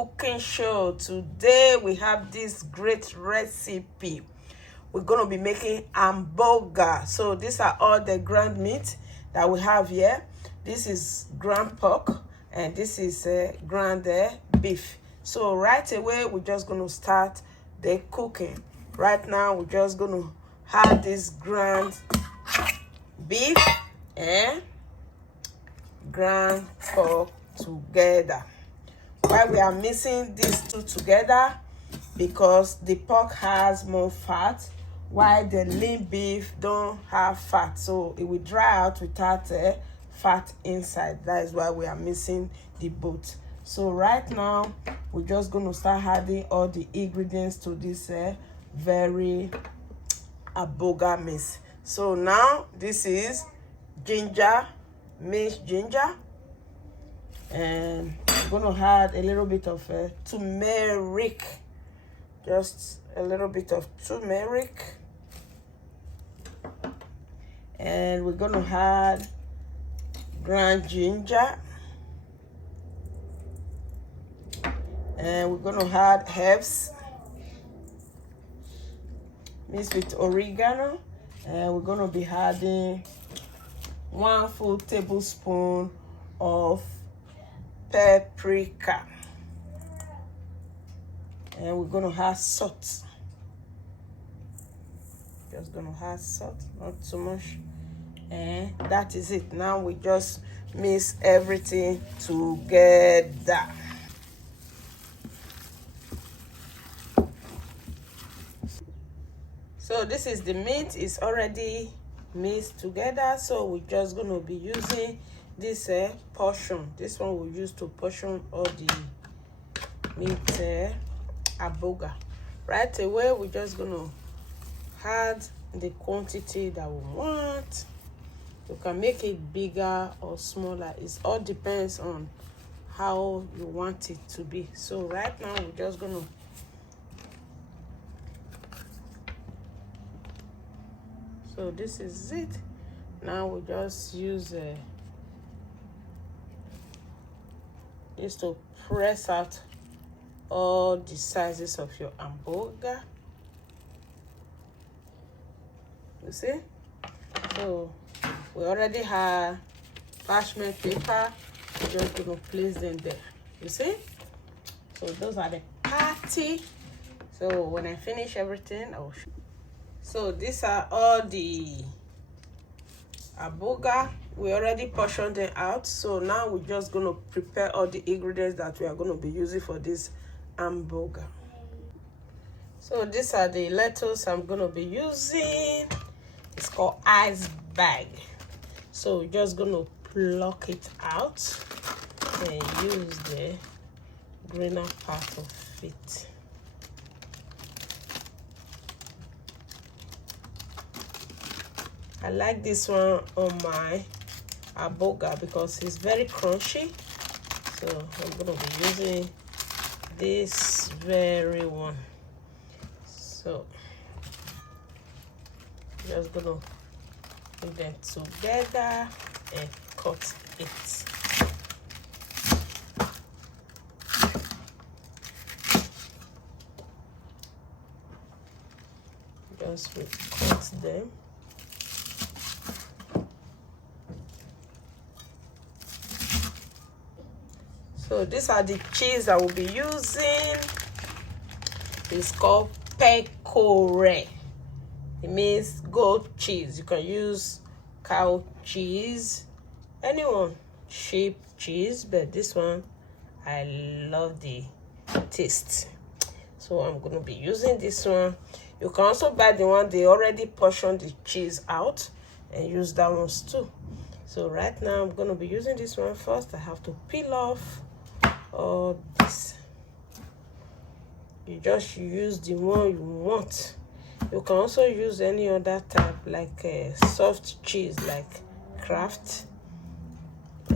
cooking show. Today we have this great recipe. We're gonna be making hamburger. So these are all the ground meat that we have here. This is ground pork and this is ground beef. So right away we're just gonna start the cooking. Right now we're just gonna have this ground beef and ground pork together. Why we are mixing these two together? Because the pork has more fat while the lean beef don't have fat, so it will dry out without fat inside. That is why we are mixing the both. So right now we're just going to start adding all the ingredients to this very hamburger mix. So now this is ginger, minced ginger, and we're going to add a little bit of turmeric, just a little bit of turmeric, and we're going to add ground ginger, and we're going to add herbs mixed with oregano, and we're going to be adding 1 full tablespoon of paprika, and we're going to add salt. Just going to add salt, not too much, and that is it. Now we just mix everything together. So this is the meat, it's already mixed together. So we're just going to be using this portion. This one we'll use to portion all the meat hamburger. Right away we're just going to add the quantity that we want. You can make it bigger or smaller. It all depends on how you want it to be. So right now we're just going to so this is it. Now we just use this to press out all the sizes of your hamburger. You see? So we already have parchment paper. We're just gonna place them there. You see? So those are the patty. So when I finish everything, I will show you. So these are all the hamburger. We already portioned them out. So now we're just gonna prepare all the ingredients that we are gonna be using for this hamburger. So these are the lettuce I'm gonna be using. It's called iceberg. So we're just gonna pluck it out and use the greener part of it. I like this one on my hamburger because it's very crunchy. So I'm gonna be using this very one. So just gonna put them together and cut it. Just cut them. So these are the cheese I will be using. It's called pecore. It means goat cheese. You can use cow cheese, anyone, sheep cheese, but this one I love the taste. So I'm going to be using this one. You can also buy the one they already portioned the cheese out and use that one too. So right now I'm going to be using this one first. I have to peel off all this. You just use the one you want. You can also use any other type, like soft cheese, like Kraft,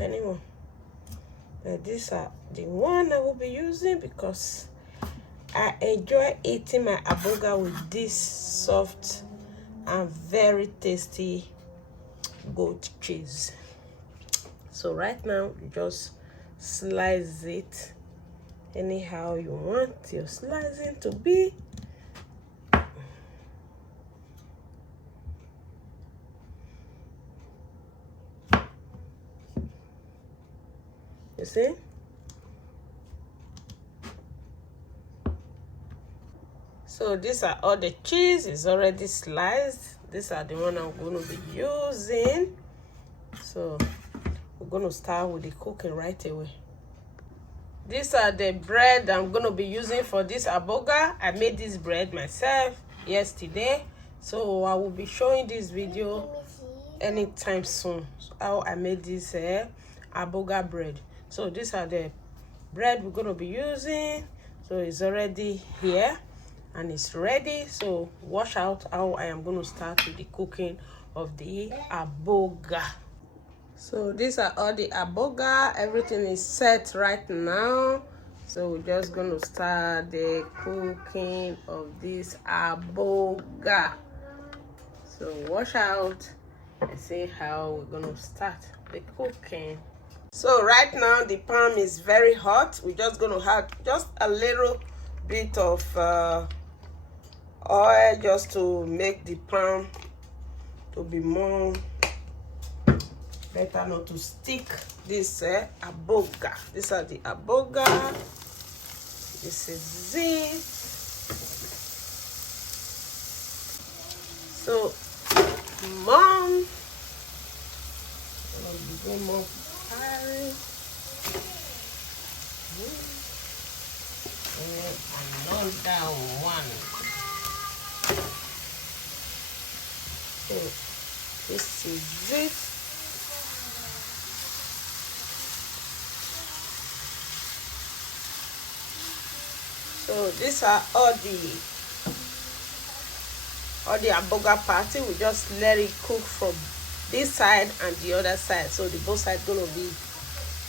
anyone. But these are the one I will be using because I enjoy eating my hamburger with this soft and very tasty goat cheese. So right now you just slice it anyhow you want your slicing to be. You see? So these are all the cheese is already sliced. These are the one I'm going to be using. So we're going to start with the cooking right away. These are the bread I'm going to be using for this hamburger. I made this bread myself yesterday. So I will be showing this video anytime soon. How I made this hamburger bread. So these are the bread we're going to be using. So it's already here and it's ready. So watch out how I am going to start with the cooking of the hamburger. So these are all the hamburger. Everything is set right now. So we're just going to start the cooking of this hamburger. So watch out and see how we're going to start the cooking. So right now the pan is very hot. We're just going to add just a little bit of oil just to make the pan to be more better, not to stick this hamburger. These are the hamburger. This is it. So mom, begin more firing. And another one. So this is it. So these are all the hamburger party. We just let it cook from this side and the other side. So the both sides gonna be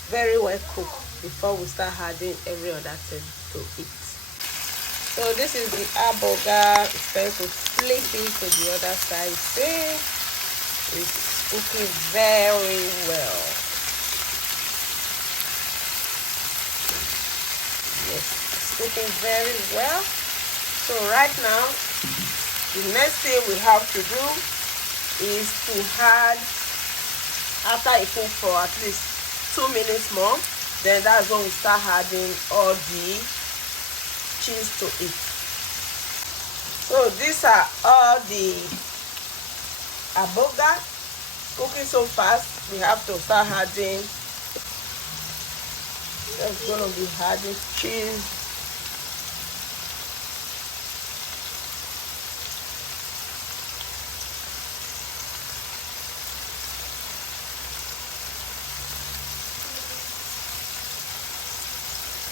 very well cooked before we start adding every other thing to it. So this is the hamburger. It's time to flip it to the other side. See, it's cooking very well. Yes, it's cooking very well. So right now, the next thing we have to do is to add, after it cooks for at least 2 minutes more, then that's when we start adding all the cheese to it. So these are all the hamburger cooking so fast. We have to start adding. Just gonna be adding cheese.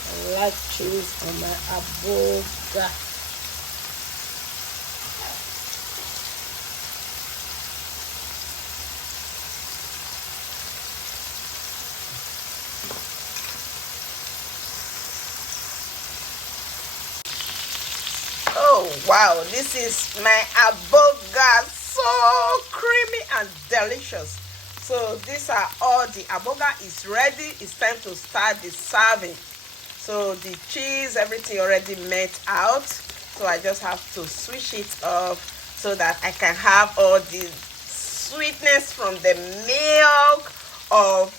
I like cheese on my hamburger. Oh wow, this is my hamburger, so creamy and delicious. So these are all the hamburger is ready. It's time to start the serving. So the cheese, everything already melt out. So I just have to switch it off so that I can have all the sweetness from the milk of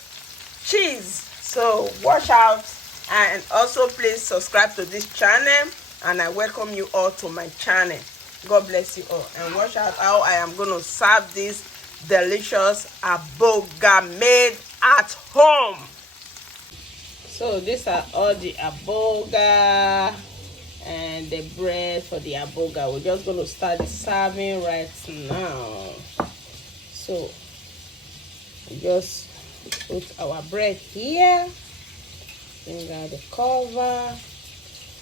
cheese. So watch out, and also please subscribe to this channel, and I welcome you all to my channel. God bless you all, and watch out how I am going to serve this delicious hamburger made at home. So these are all the hamburger and the bread for the hamburger. We're just going to start the serving right now. So we just put our bread here. Bring out the cover.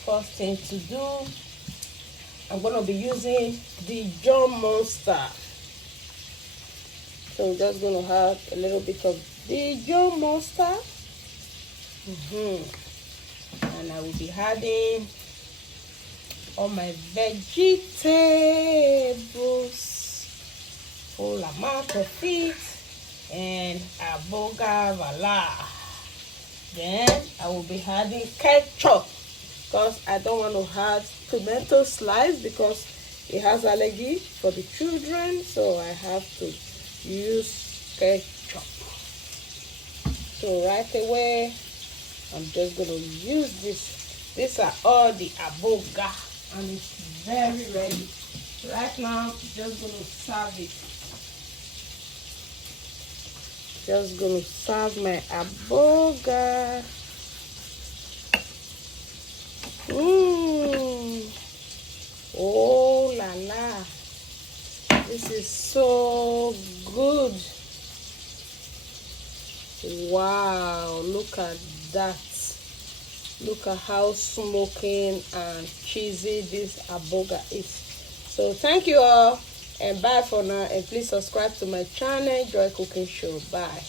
First thing to do, I'm going to be using the John Monster. So I'm just going to have a little bit of the John Monster. And I will be adding all my vegetables, full amount of it, and hamburger voila. Then I will be adding ketchup. because I don't want to add tomato slice because it has allergy for the children, so I have to use ketchup. So right away, I'm just gonna use this. These are all the aboga, and it's very ready. Right now, I'm just gonna serve it. Just gonna serve my aboga. Oh la la. This is so good. Wow, look at that. Look at how smoking and cheesy this aboga is. So thank you all, and bye for now, and please subscribe to my channel, Joy Cooking Show. Bye.